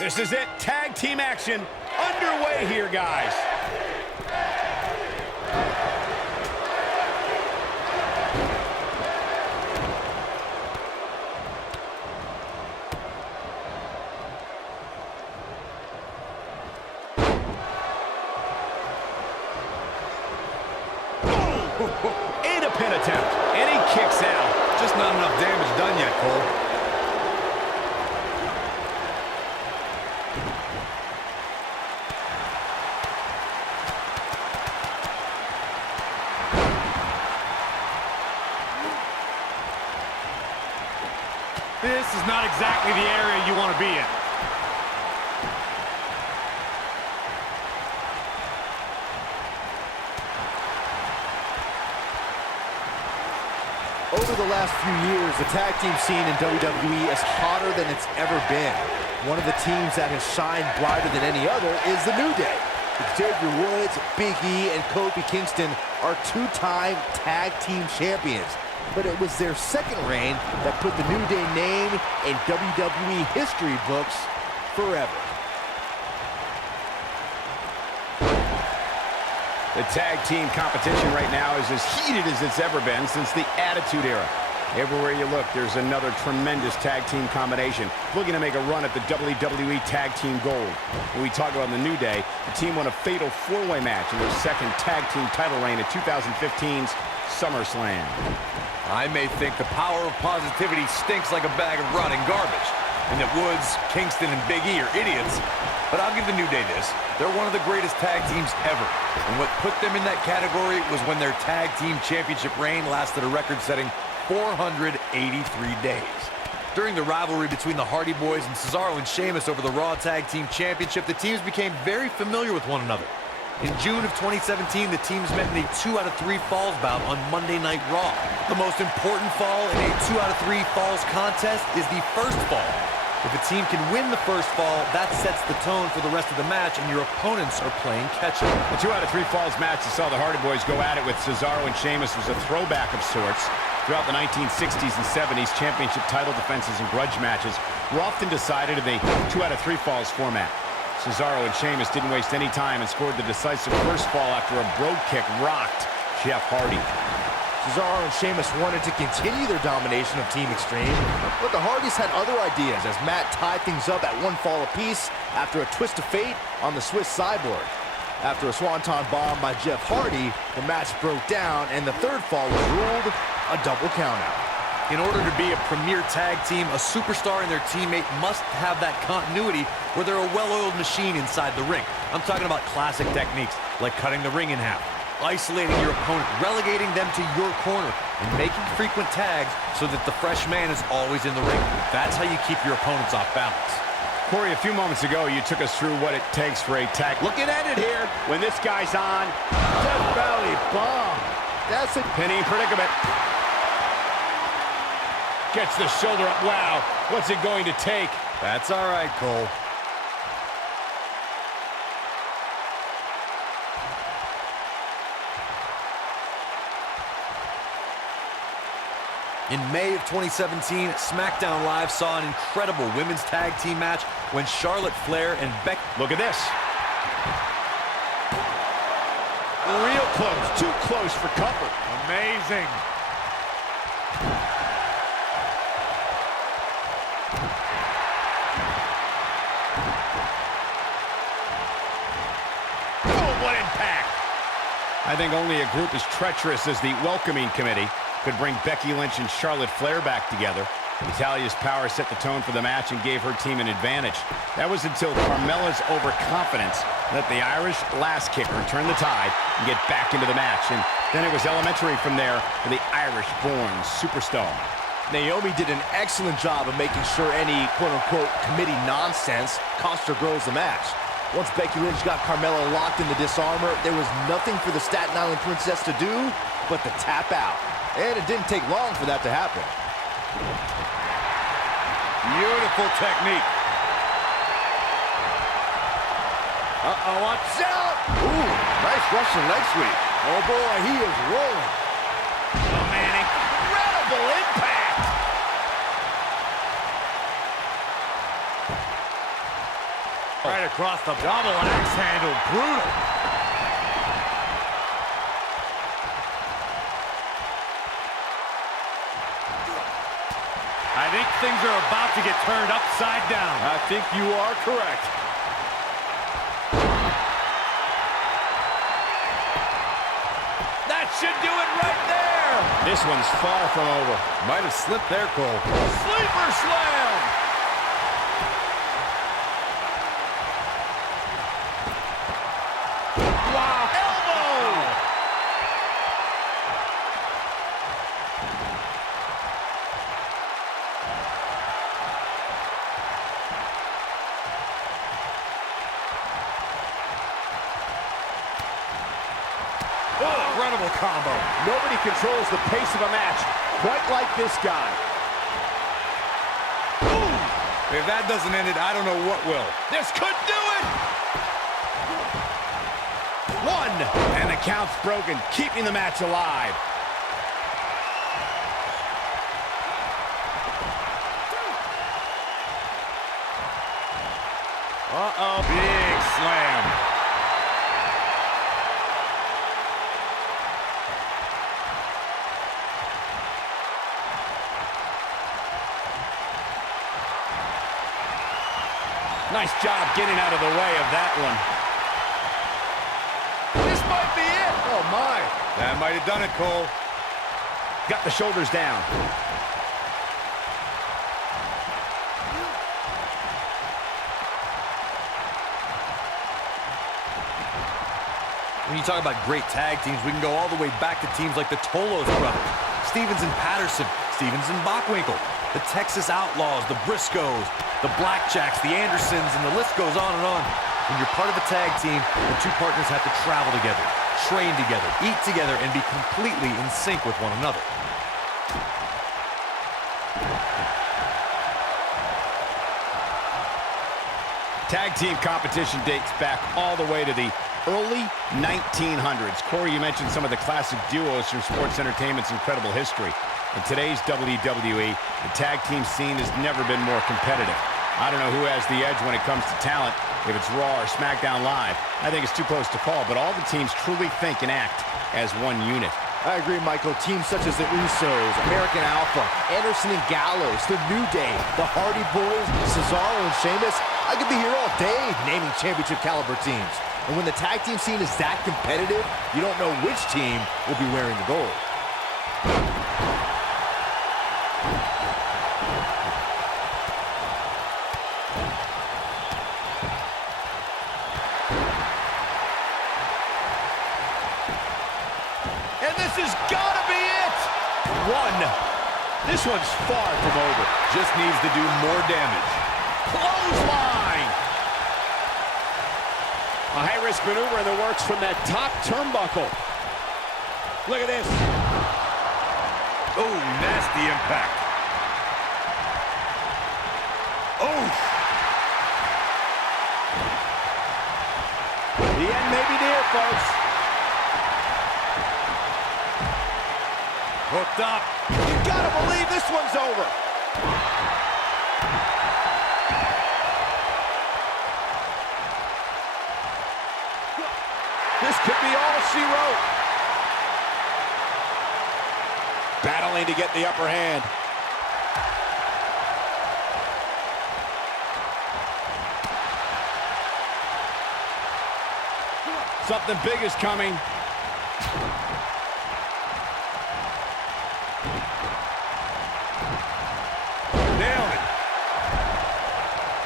This is it. Tag team action underway here, guys. And a pin attempt. And he kicks out. Just not enough damage done yet, Cole. This is not exactly the area you want to be in. Over the last few years, the tag team scene in WWE is hotter than it's ever been. One of the teams that has shined brighter than any other is the New Day. Xavier Woods, Big E, and Kofi Kingston are two-time tag team champions. But it was their second reign that put the New Day name in WWE history books forever. The tag team competition right now is as heated as it's ever been since the Attitude Era. Everywhere you look, there's another tremendous tag team combination looking to make a run at the WWE Tag Team Gold. When we talk about the New Day, the team won a fatal four-way match in their second tag team title reign at 2015's SummerSlam. I may think the power of positivity stinks like a bag of rotting garbage, and that Woods, Kingston, and Big E are idiots. But I'll give the New Day this. They're one of the greatest tag teams ever. And what put them in that category was when their tag team championship reign lasted a record-setting 483 days. During the rivalry between the Hardy Boys and Cesaro and Sheamus over the Raw Tag Team Championship, the teams became very familiar with one another. In June of 2017, the teams met in a 2 out of 3 falls bout on Monday Night Raw. The most important fall in a 2 out of 3 falls contest is the first fall. If a team can win the first fall, that sets the tone for the rest of the match, and your opponents are playing catch-up. The 2 out of 3 falls match that saw the Hardy Boys go at it with Cesaro and Sheamus was a throwback of sorts. Throughout the 1960s and 70s, championship title defenses and grudge matches were often decided in a 2 out of 3 falls format. Cesaro and Sheamus didn't waste any time and scored the decisive first fall after a brogue kick rocked Jeff Hardy. Cesaro and Sheamus wanted to continue their domination of Team Extreme, but the Hardys had other ideas as Matt tied things up at 1 fall apiece after a twist of fate on the Swiss Cyborg. After a swanton bomb by Jeff Hardy, the match broke down and the third fall was ruled a double countout. In order to be a premier tag team, a superstar and their teammate must have that continuity where they're a well-oiled machine inside the ring. I'm talking about classic techniques like cutting the ring in half, isolating your opponent, relegating them to your corner, and making frequent tags so that the fresh man is always in the ring. That's how you keep your opponents off balance. Corey, a few moments ago, you took us through what it takes for a tag. Looking at it here, when this guy's on. Death Valley bomb. That's a Penny predicament. Gets the shoulder up. Wow, what's it going to take? That's all right, Cole. In May of 2017, SmackDown Live saw an incredible women's tag team match when Charlotte Flair and Becky... Look at this. Real close, too close for comfort. Amazing. Oh, what impact. I think only a group as treacherous as the Welcoming Committee could bring Becky Lynch and Charlotte Flair back together. Natalya's power set the tone for the match and gave her team an advantage. That was until Carmella's overconfidence let the Irish last kicker turn the tide and get back into the match. And then it was elementary from there for the Irish-born superstar. Naomi did an excellent job of making sure any quote-unquote committee nonsense cost her girls the match. Once Becky Lynch got Carmella locked in the disarmor, there was nothing for the Staten Island Princess to do but to tap out. And it didn't take long for that to happen. Beautiful technique. Uh-oh, watch out! Ooh, nice Russian leg sweep. Oh boy, he is rolling. Oh man, incredible impact! Right across the double axe handle. Brutal. I think things are about to get turned upside down. I think you are correct. That should do it right there. This one's far from over. Might have slipped there, Cole. Sleeper slam. Wow. Elbow. Incredible combo. Nobody controls the pace of a match quite like this guy. If that doesn't end it, I don't know what will. This could do it. One, and the count's broken, keeping the match alive. Uh-oh. Big slam. Nice job getting out of the way of that one. This might be it. Oh, my. That might have done it, Cole. Got the shoulders down. When you talk about great tag teams, we can go all the way back to teams like the Tolos brothers, Stevens and Patterson, Stevens and Bockwinkel, the Texas Outlaws, the Briscoes, the Blackjacks, the Andersons, and the list goes on and on. When you're part of a tag team, the two partners have to travel together, train together, eat together, and be completely in sync with one another. Tag team competition dates back all the way to the early 1900s. Corey, you mentioned some of the classic duos from sports entertainment's incredible history. In today's WWE, the tag team scene has never been more competitive. I don't know who has the edge when it comes to talent, if it's Raw or SmackDown Live. I think it's too close to call, but all the teams truly think and act as one unit. I agree, Michael. Teams such as the Usos, American Alpha, Anderson and Gallows, the New Day, the Hardy Boys, Cesaro and Sheamus. I could be here all day naming championship caliber teams. And when the tag team scene is that competitive, you don't know which team will be wearing the gold. And this has got to be it! One. This one's far from over. Just needs to do more damage. Clothesline! A high-risk maneuver in the works from that top turnbuckle. Look at this. Oh, nasty impact. Oh! The end may be near, folks. Hooked up. You gotta believe this one's over. This could be all she wrote. Battling to get the upper hand. Something big is coming. Nailed it.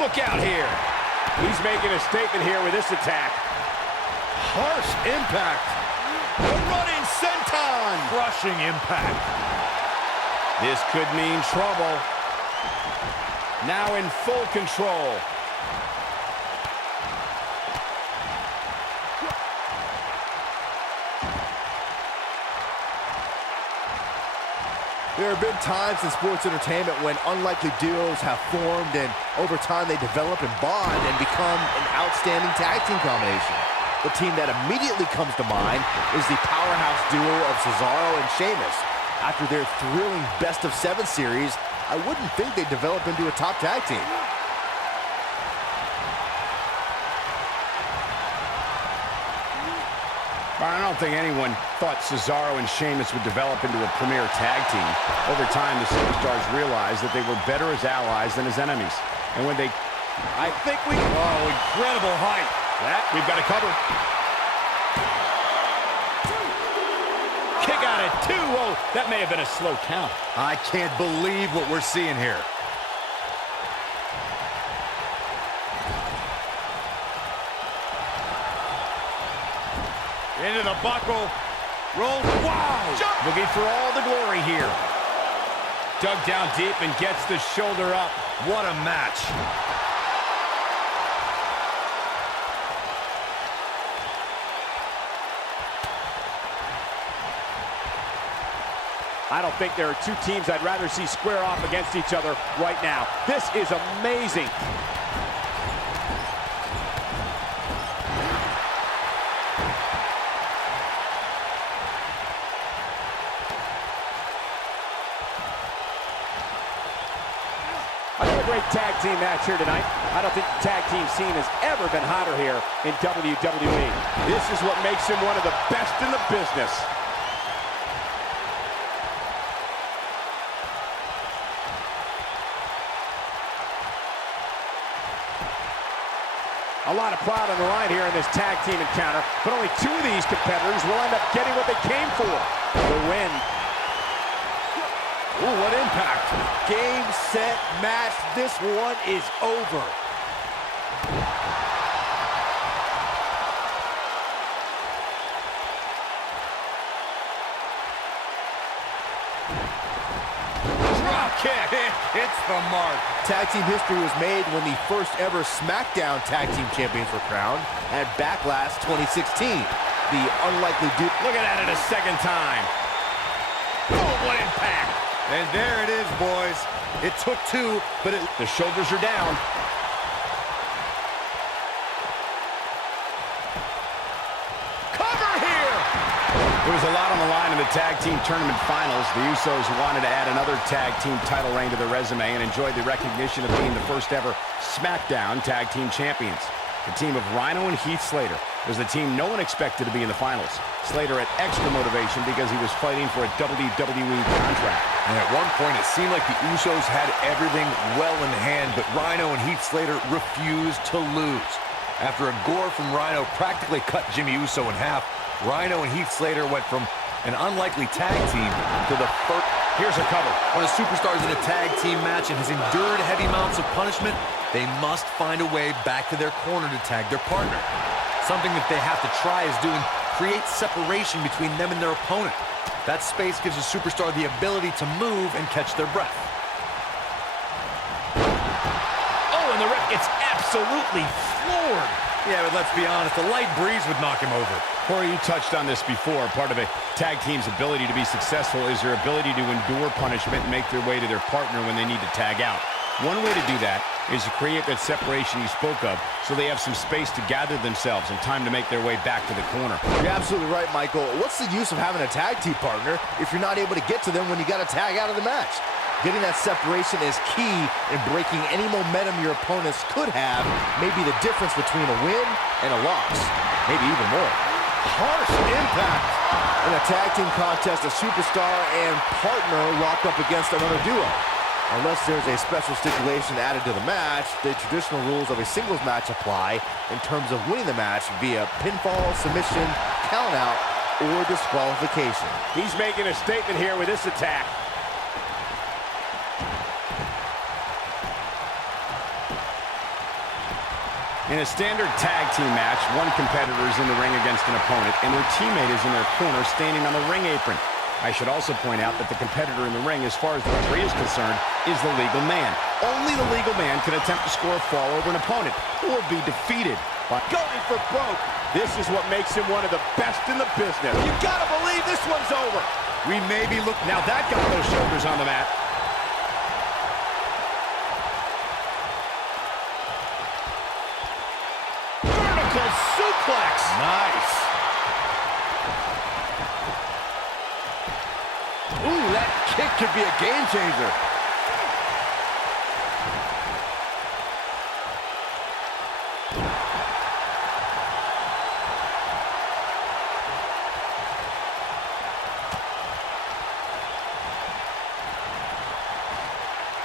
Look out here. He's making a statement here with this attack. Harsh impact. The running senton. Crushing impact. This could mean trouble. Now in full control. There have been times in sports entertainment when unlikely duos have formed and over time they develop and bond and become an outstanding tag team combination. The team that immediately comes to mind is the powerhouse duo of Cesaro and Sheamus. After their thrilling best-of-7 series, I wouldn't think they'd develop into a top tag team. I don't think anyone thought Cesaro and Sheamus would develop into a premier tag team. Over time, the superstars realized that they were better as allies than as enemies. And when they... I think we... Oh, incredible height. That, we've got to cover. Kick out at 2. Oh, that may have been a slow count. I can't believe what we're seeing here. Into the buckle. Rolls. Wow. Jump. Looking for all the glory here. Dug down deep and gets the shoulder up. What a match. I don't think there are two teams I'd rather see square off against each other right now. This is amazing. Another great tag team match here tonight. I don't think the tag team scene has ever been hotter here in WWE. This is what makes him one of the best in the business. A lot of pride on the line here in this tag team encounter, but only 2 of these competitors will end up getting what they came for, the win. Ooh, what impact. Game, set, match. This one is over. Drop kick. It's the mark. Tag team history was made when the first ever SmackDown Tag Team Champions were crowned at Backlash 2016. The unlikely dude. Look at that a second time. Oh, what impact. And there it is, boys. It took 2, but the shoulders are down. cover here. There was a lot on the line in the tag team tournament finals. The Usos wanted to add another tag team title reign to their resume and enjoyed the recognition of being the first ever SmackDown Tag Team Champions. The team of Rhino and Heath Slater was the team no one expected to be in the finals. Slater had extra motivation because he was fighting for a WWE contract. And at one point, it seemed like the Usos had everything well in hand, but Rhino and Heath Slater refused to lose. After a gore from Rhino practically cut Jimmy Uso in half, Rhino and Heath Slater went from an unlikely tag team to the first. Here's a cover. When a superstar is in a tag team match and has endured heavy amounts of punishment, they must find a way back to their corner to tag their partner. Something that they have to try is doing create separation between them and their opponent. That space gives a superstar the ability to move and catch their breath. Oh, and the ref gets absolutely floored. Yeah, but let's be honest, a light breeze would knock him over. Corey, you touched on this before. Part of a tag team's ability to be successful is their ability to endure punishment and make their way to their partner when they need to tag out. One way to do that is to create that separation you spoke of so they have some space to gather themselves and time to make their way back to the corner. You're absolutely right, Michael. What's the use of having a tag team partner if you're not able to get to them when you got to tag out of the match? Getting that separation is key in breaking any momentum your opponents could have, maybe the difference between a win and a loss, maybe even more. Harsh impact. In a tag team contest, a superstar and partner lock up against another duo. Unless there's a special stipulation added to the match, the traditional rules of a singles match apply in terms of winning the match via pinfall, submission, countout, or disqualification. He's making a statement here with this attack. In a standard tag team match, one competitor is in the ring against an opponent, and their teammate is in their corner standing on the ring apron. I should also point out that the competitor in the ring, as far as the referee is concerned, is the legal man. Only the legal man can attempt to score a fall over an opponent or be defeated by Going for broke. This is what makes him one of the best in the business. You gotta believe this one's over. We may be looking... Now that got those shoulders on the mat. Vertical suplex. Nice. Ooh, that kick could be a game changer.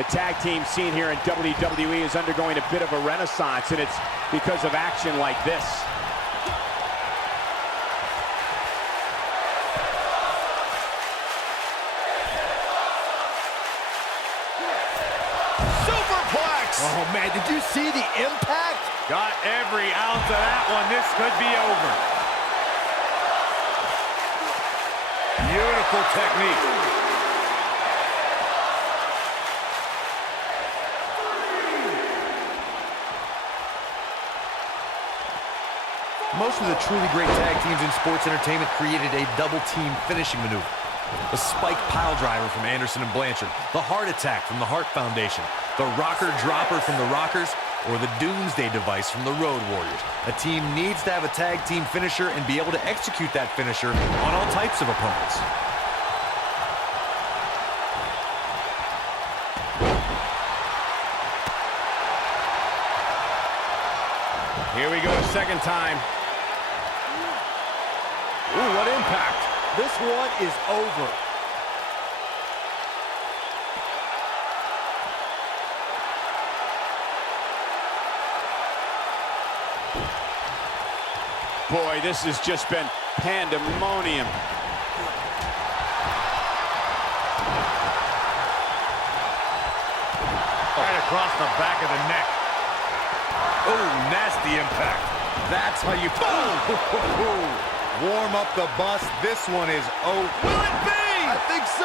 The tag team scene here in WWE is undergoing a bit of a renaissance, and it's because of action like this. Superplex! Oh, man, did you see the impact? Got every ounce of that one. This could be over. Beautiful technique. Most of the truly great tag teams in sports entertainment created a double-team finishing maneuver. The spike pile driver from Anderson and Blanchard, the heart attack from the Hart Foundation, the rocker dropper from the Rockers, or the Doomsday device from the Road Warriors. A team needs to have a tag team finisher and be able to execute that finisher on all types of opponents. Here we go, second time. Ooh, what impact. This one is over. Boy, this has just been pandemonium. Right across the back of the neck. Oh, nasty impact. That's how you... Boom! Warm up the bus. This one is... Oh, will it be? I think so.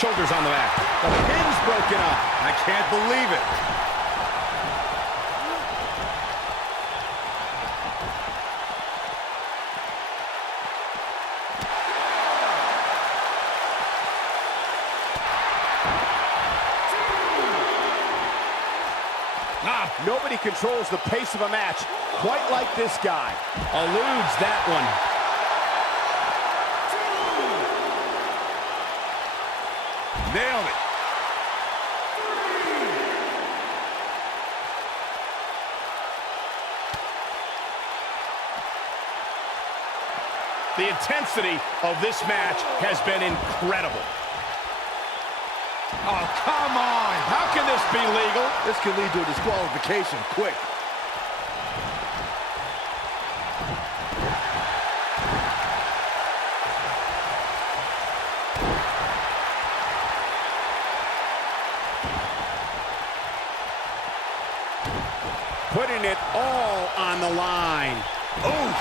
Shoulders on the mat. The pin's broken up. I can't believe it. Nobody controls the pace of a match quite like this guy. Eludes that one. Nailed it. The intensity of this match has been incredible. Oh, come on. How can this be legal? This could lead to a disqualification quick. Putting it all on the line. Oof.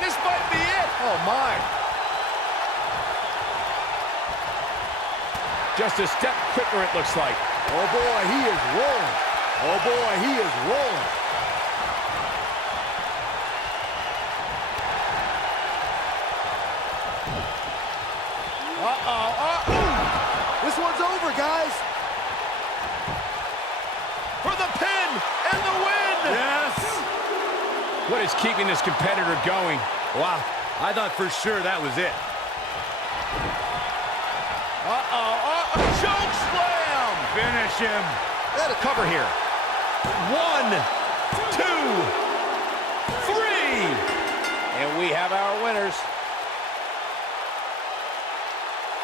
This might be it. Oh, my. Just a step quicker, it looks like. Oh, boy, he is rolling. Oh, boy, he is rolling. This one's over, guys. For the pin and the win. Yes. What is keeping this competitor going? Wow. I thought for sure that was it. Choke slam. Finish him. That'll cover here. 1, 2, 3. And we have our winners.